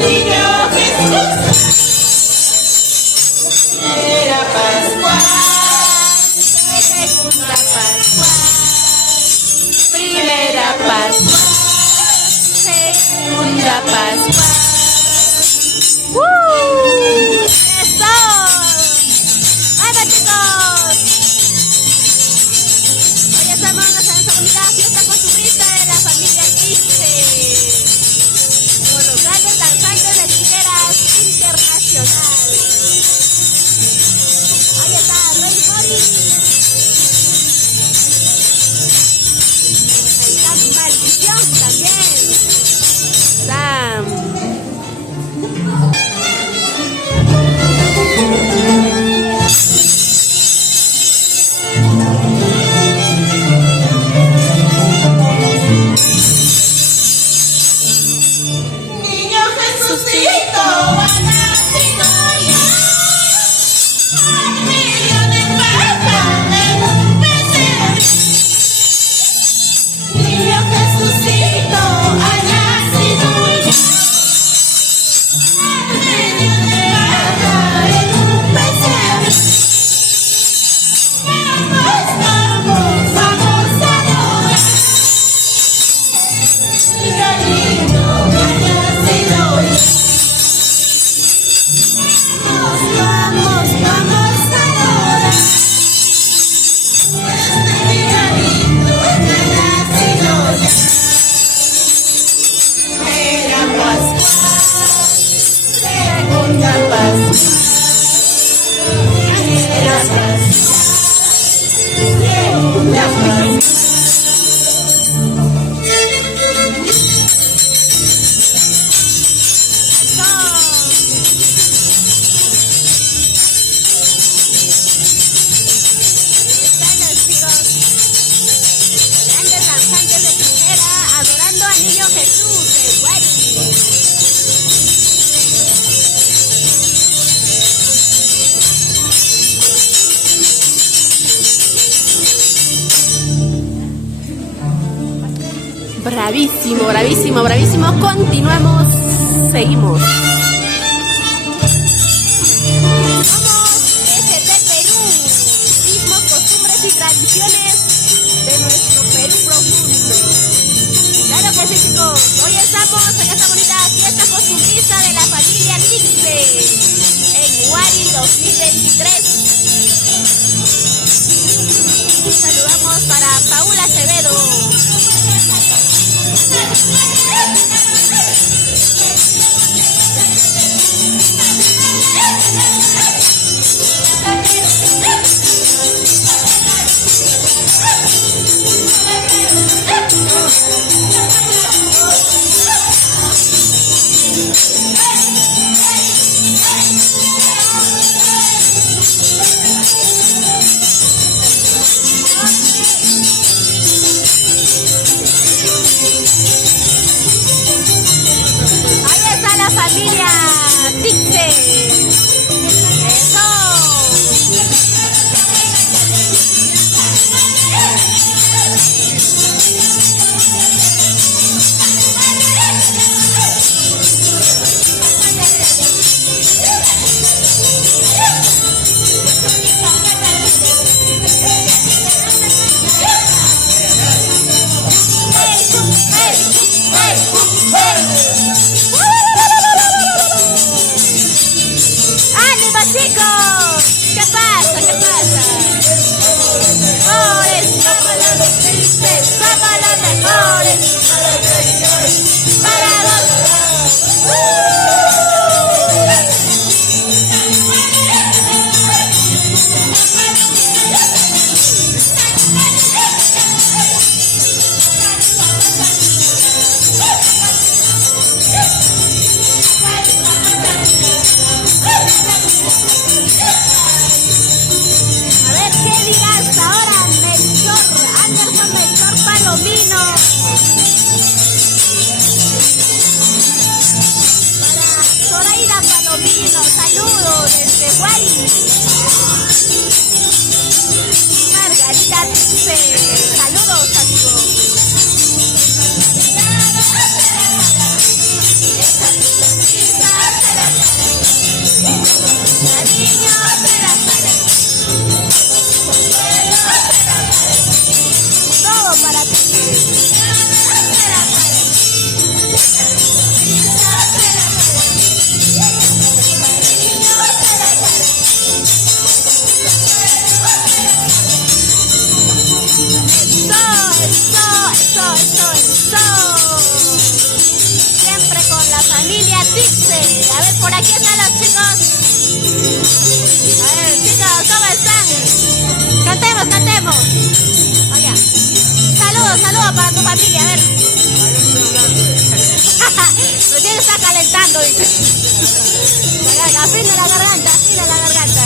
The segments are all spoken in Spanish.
Niño Jesús, era Pascual, segunda Pascual, primera Pascual, segunda Pascual. ¡Eso! ¡Vamos, chicos! Hoy estamos en nuestra bonita fiesta costumbrista de la familia Quispe, con los grandes danzantes de tijeras internacional. Ahí está, Rey Mori. Ahí está Maldición también. Sam. Niño Jesucito, ha nacido ya, al medio de paja en un pesebre. Niño Jesucito, ha nacido ya, al medio de paja en un pesebre. Vamos, vamos, vamos a adorar. Niño lindo, ha nacido ya. Vamos, vamos, vamos a adorar. Este niño lindo, ha nacido ya. Primera Pascual, segunda Pascual, primera Pascual, segunda Pascual. Están los chicos, grandes danzantes de tijera, adorando al niño Jesús de Guari. Bravísimo, bravísimo, bravísimo. Continuamos, seguimos. Somos ST Perú, ritmos, costumbres y tradiciones de nuestro Perú profundo. Claro que sí, chicos. Hoy estamos en esta bonita fiesta costumbrista de la familia Quispe en Huari 2023. Saludamos para Paula Acevedo. Ahí está la familia Quispe. Eso. ¡Ánimo, chicos! ¿Qué pasa? ¿Qué pasa? Mejores, somos los mejores, somos los mejores. Para a ver, ¿qué dirás ahora, Melchor? Anderson Melchor Palomino. Para Zoraida Palomino, saludos desde Guari. Margarita dice, saludos, amigos. A ver, por aquí están los chicos. A ver, chicos, ¿cómo están? Cantemos, cantemos. Oiga. Saludos, saludos para tu familia, a ver. Recién está calentando, dice. Afina la garganta, afina la garganta.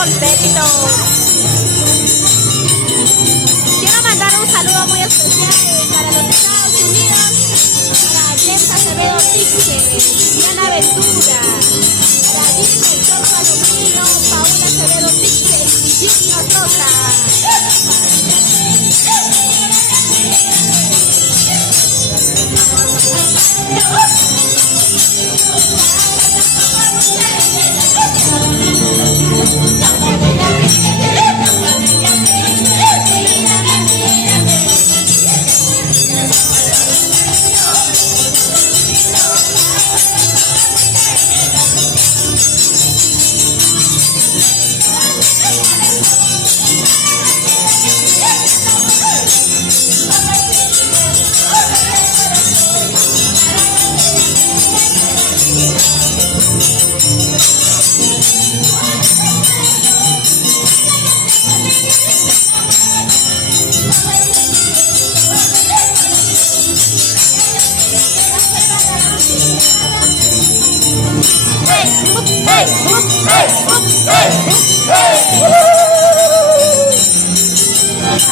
solteritos. Quiero mandar un saludo muy especial para los Estados Unidos, para James Acevedo Tiche, Diana Ventura, para Jimmy Melchor Palomino, Paula Acevedo Tiche y Jimmy Ososa.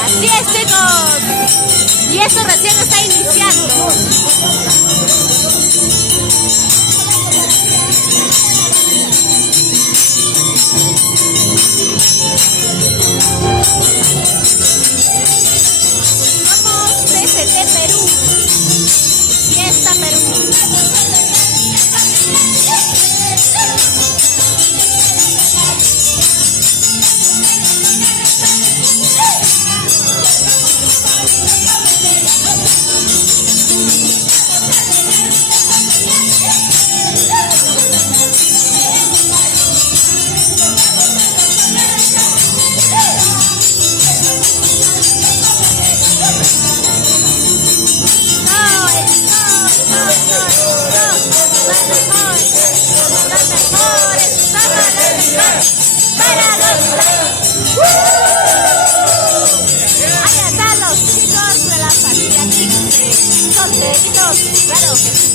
Así es, chicos, y eso recién está iniciando. Vamos desde Perú, Fiesta Perú. para gozar. Ahí están los chicos de la familia Tixe, solteritos, claro que sí.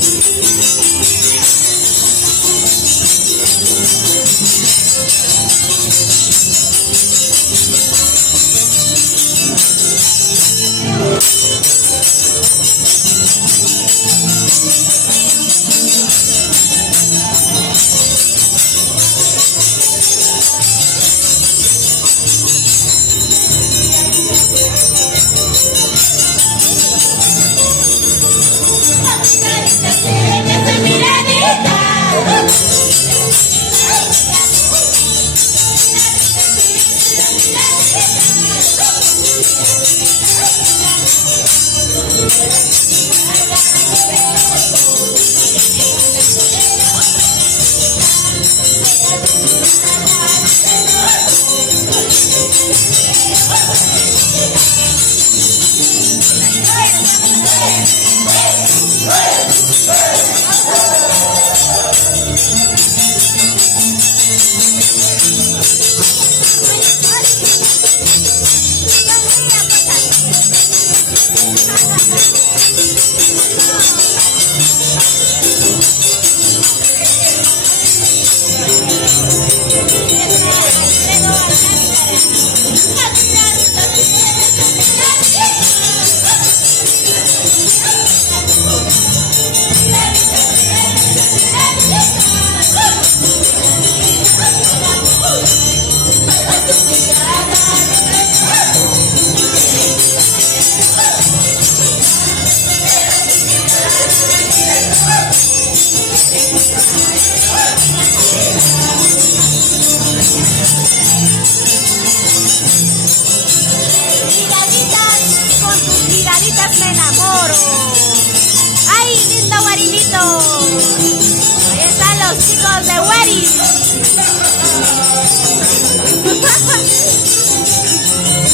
Chicos de Wari.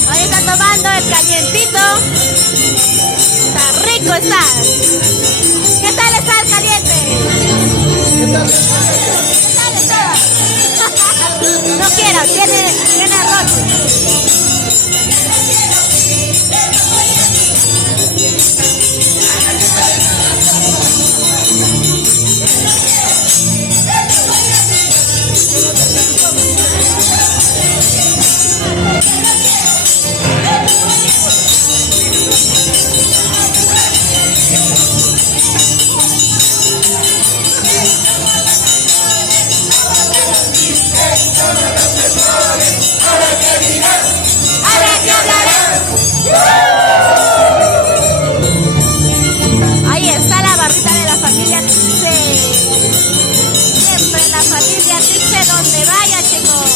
Hoy están tomando el calientito. Está rico, está. ¿Qué tal está el caliente? ¿Qué tal está? No quiero, tiene arroz. Ahí está la barrita de la familia Tixe. Siempre la familia Tixe donde vaya, chicos.